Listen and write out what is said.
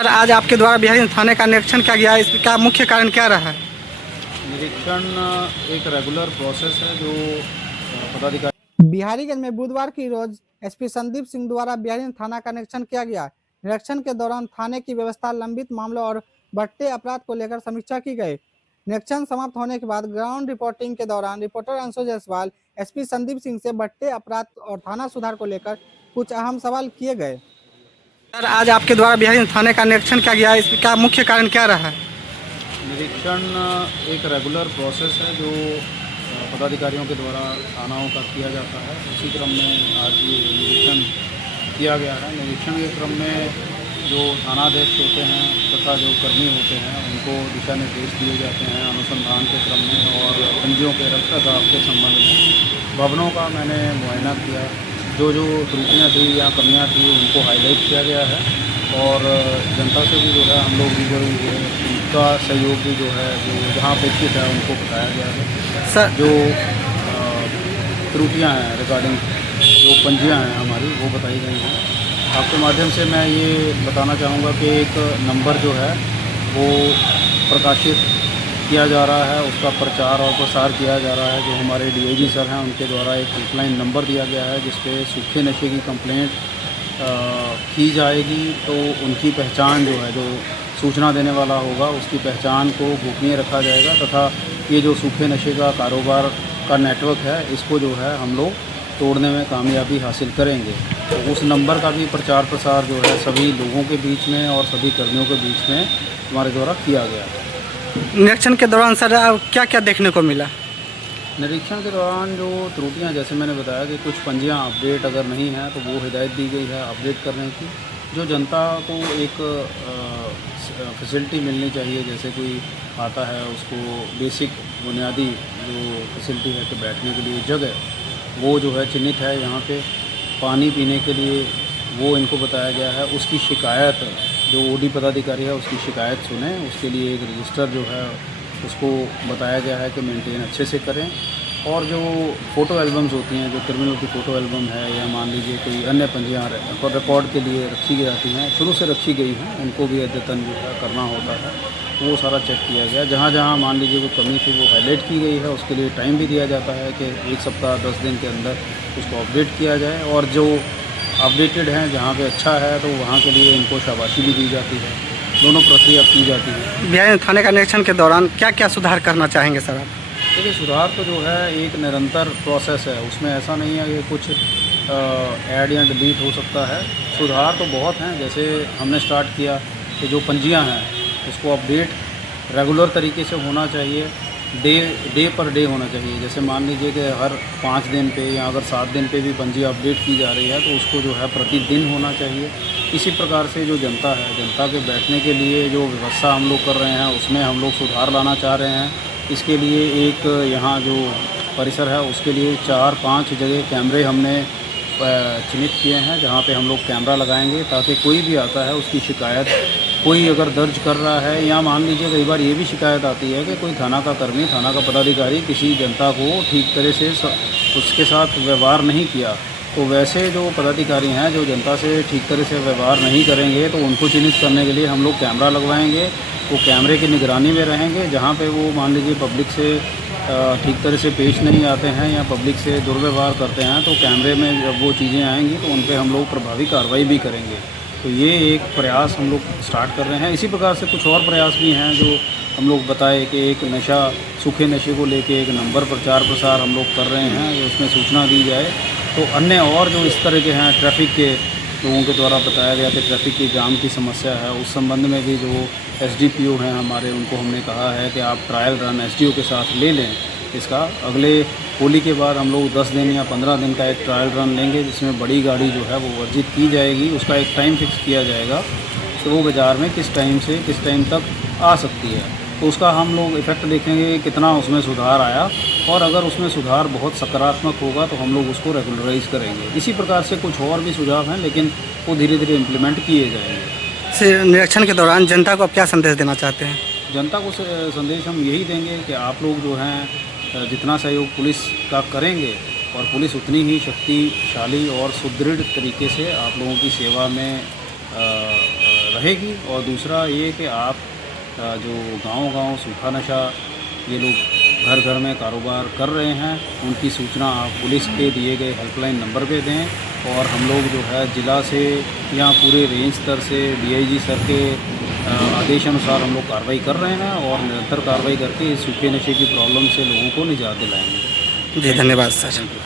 Sir, आज आपके द्वारा बिहारी थाने का निरीक्षण किया गया है, इसका मुख्य कारण क्या रहा है? निरीक्षण एक रेगुलर प्रोसेस है जो पदाधिकारी। बिहारीगंज में बुधवार की रोज एसपी संदीप सिंह द्वारा बिहारी थाना का निरीक्षण किया गया। निरीक्षण के दौरान थाने की व्यवस्था, लंबित मामलों और बढ़ते अपराध को लेकर समीक्षा की गई। निरीक्षण समाप्त होने के बाद ग्राउंड रिपोर्टिंग के दौरान रिपोर्टर अंशु जायसवाल एसपी संदीप सिंह से बढ़ते अपराध और थाना सुधार को लेकर कुछ अहम सवाल किए गए। सर, आज आपके द्वारा बिहारी थाने का निरीक्षण किया गया है, इसका मुख्य कारण क्या रहा है? निरीक्षण एक रेगुलर प्रोसेस है जो पदाधिकारियों के द्वारा थानाओं का किया जाता है। उसी क्रम में आज ये निरीक्षण किया गया है। निरीक्षण के क्रम में जो थानाध्यक्ष होते हैं तथा जो कर्मी होते हैं उनको दिशा निर्देश दिए जाते हैं अनुसंधान के क्रम में। और बंदियों के रखरखाव के संबंध में भवनों का मैंने मुआयना किया। जो जो त्रुटियाँ थी या कमियाँ थी उनको हाईलाइट किया गया है। और जनता से भी जो है हम लोग उनका सहयोग भी जो है जो जहाँ अपेक्षित है उनको बताया गया है। सर, जो त्रुटियाँ हैं रिगार्डिंग जो पंजियाँ हैं हमारी वो बताई गई हैं। आपके माध्यम से मैं ये बताना चाहूँगा कि एक नंबर जो है वो प्रकाशित किया जा रहा है, उसका प्रचार और प्रसार किया जा रहा है। जो हमारे डीआईजी सर हैं उनके द्वारा एक हेल्पलाइन नंबर दिया गया है जिस पे सूखे नशे की कंप्लेंट की जाएगी तो उनकी पहचान जो है, जो सूचना देने वाला होगा उसकी पहचान को गोपनीय रखा जाएगा तथा ये जो सूखे नशे का कारोबार का नेटवर्क है इसको जो है हम लोग तोड़ने में कामयाबी हासिल करेंगे। तो उस नंबर का भी प्रचार प्रसार जो है सभी लोगों के बीच में और सभी कर्मियों के बीच में हमारे द्वारा किया गया है। निरीक्षण के दौरान सर क्या क्या देखने को मिला? निरीक्षण के दौरान जो त्रुटियां, जैसे मैंने बताया कि कुछ पंजियां अपडेट अगर नहीं हैं तो वो हिदायत दी गई है अपडेट करने की। जो जनता को एक फैसिलिटी मिलनी चाहिए, जैसे कोई आता है उसको बेसिक बुनियादी जो फैसिलिटी है कि बैठने के लिए जगह वो जो है चिन्हित है यहाँ पे, पानी पीने के लिए वो इनको बताया गया है। उसकी शिकायत जो ओडी पदाधिकारी है उसकी शिकायत सुने, उसके लिए एक रजिस्टर जो है उसको बताया गया है कि मेंटेन अच्छे से करें। और जो फ़ोटो एल्बम्स होती हैं, जो क्रिमिनल की फ़ोटो एल्बम है या मान लीजिए कोई अन्य पंजियाँ रिकॉर्ड के लिए रखी जाती हैं, शुरू से रखी गई हैं, उनको भी अद्यतन जो है करना होता है। वो सारा चेक किया गया। जहाँ जहाँ मान लीजिए कोई कमी थी वो हाईलाइट की गई है, उसके लिए टाइम भी दिया जाता है कि 1 सप्ताह 10 दिन के अंदर उसको अपडेट किया जाए। और जो अपडेटेड हैं जहाँ पे अच्छा है तो वहाँ के लिए इनको शाबाशी भी दी जाती है। दोनों प्रक्रिया की जाती है। बिहारी थाने का निरीक्षण के दौरान क्या क्या सुधार करना चाहेंगे सर आप? देखिए, सुधार तो जो है एक निरंतर प्रोसेस है, उसमें ऐसा नहीं है कि कुछ ऐड या डिलीट हो सकता है। सुधार तो बहुत हैं। जैसे हमने स्टार्ट किया कि जो पंजियां हैं उसको अपडेट रेगुलर तरीके से होना चाहिए, डे पर डे होना चाहिए। जैसे मान लीजिए कि हर 5 दिन पे या अगर 7 दिन पे भी पंजी अपडेट की जा रही है तो उसको जो है प्रतिदिन होना चाहिए। इसी प्रकार से जो जनता है, जनता के बैठने के लिए जो व्यवस्था हम लोग कर रहे हैं उसमें हम लोग सुधार लाना चाह रहे हैं। इसके लिए एक यहाँ जो परिसर है उसके लिए 4-5 जगह कैमरे हमने चिन्हित किए हैं जहाँ पे हम लोग कैमरा लगाएंगे ताकि कोई भी आता है उसकी शिकायत कोई अगर दर्ज कर रहा है, या मान लीजिए कई बार ये भी शिकायत आती है कि कोई थाना का कर्मी, थाना का पदाधिकारी किसी जनता को ठीक तरह से उसके साथ व्यवहार नहीं किया, तो वैसे जो पदाधिकारी हैं जो जनता से ठीक तरह से व्यवहार नहीं करेंगे तो उनको चिन्हित करने के लिए हम लोग कैमरा लगवाएंगे। वो कैमरे की निगरानी में रहेंगे। जहाँ पे वो मान लीजिए पब्लिक से ठीक तरह से पेश नहीं आते हैं या पब्लिक से दुर्व्यवहार करते हैं तो कैमरे में जब वो चीज़ें आएंगी तो उन पे हम लोग प्रभावी कार्रवाई भी करेंगे। तो ये एक प्रयास हम लोग स्टार्ट कर रहे हैं। इसी प्रकार से कुछ और प्रयास भी हैं जो हम लोग बताए कि एक नशा, सूखे नशे को लेके एक नंबर प्रचार प्रसार हम लोग कर रहे हैं, उसमें सूचना दी जाए। तो अन्य और जो इस तरह के हैं, ट्रैफिक के लोगों के द्वारा बताया गया कि ट्रैफिक की जाम की समस्या है, उस संबंध में भी जो एसडीपीओ हैं हमारे, उनको हमने कहा है कि आप ट्रायल रन एसडीओ के साथ ले लें। इसका अगले होली के बाद हम लोग 10 दिन या 15 दिन का एक ट्रायल रन लेंगे जिसमें बड़ी गाड़ी जो है वो वर्जित की जाएगी। उसका एक टाइम फिक्स किया जाएगा तो वो बाज़ार में किस टाइम से किस टाइम तक आ सकती है, तो उसका हम लोग इफ़ेक्ट देखेंगे कितना उसमें सुधार आया। और अगर उसमें सुधार बहुत सकारात्मक होगा तो हम लोग उसको रेगुलराइज करेंगे। इसी प्रकार से कुछ और भी सुझाव हैं लेकिन वो धीरे धीरे इम्प्लीमेंट किए जाएंगे। निरीक्षण के दौरान जनता को आप क्या संदेश देना चाहते हैं? जनता को संदेश हम यही देंगे कि आप लोग जो हैं जितना सहयोग पुलिस का करेंगे और पुलिस उतनी ही शक्तिशाली और सुदृढ़ तरीके से आप लोगों की सेवा में रहेगी। और दूसरा ये कि आप जो गांव-गांव सूखा नशा ये लोग घर घर में कारोबार कर रहे हैं, उनकी सूचना आप पुलिस के दिए गए हेल्पलाइन नंबर पे दें। और हम लोग जो है ज़िला से या पूरे रेंज स्तर से डीआईजी सर के आदेश अनुसार हम लोग कार्रवाई कर रहे हैं और निरंतर कार्रवाई करके इस सूखे नशे की प्रॉब्लम से लोगों को निजात दिलाएंगे। जी धन्यवाद सर। Thank you.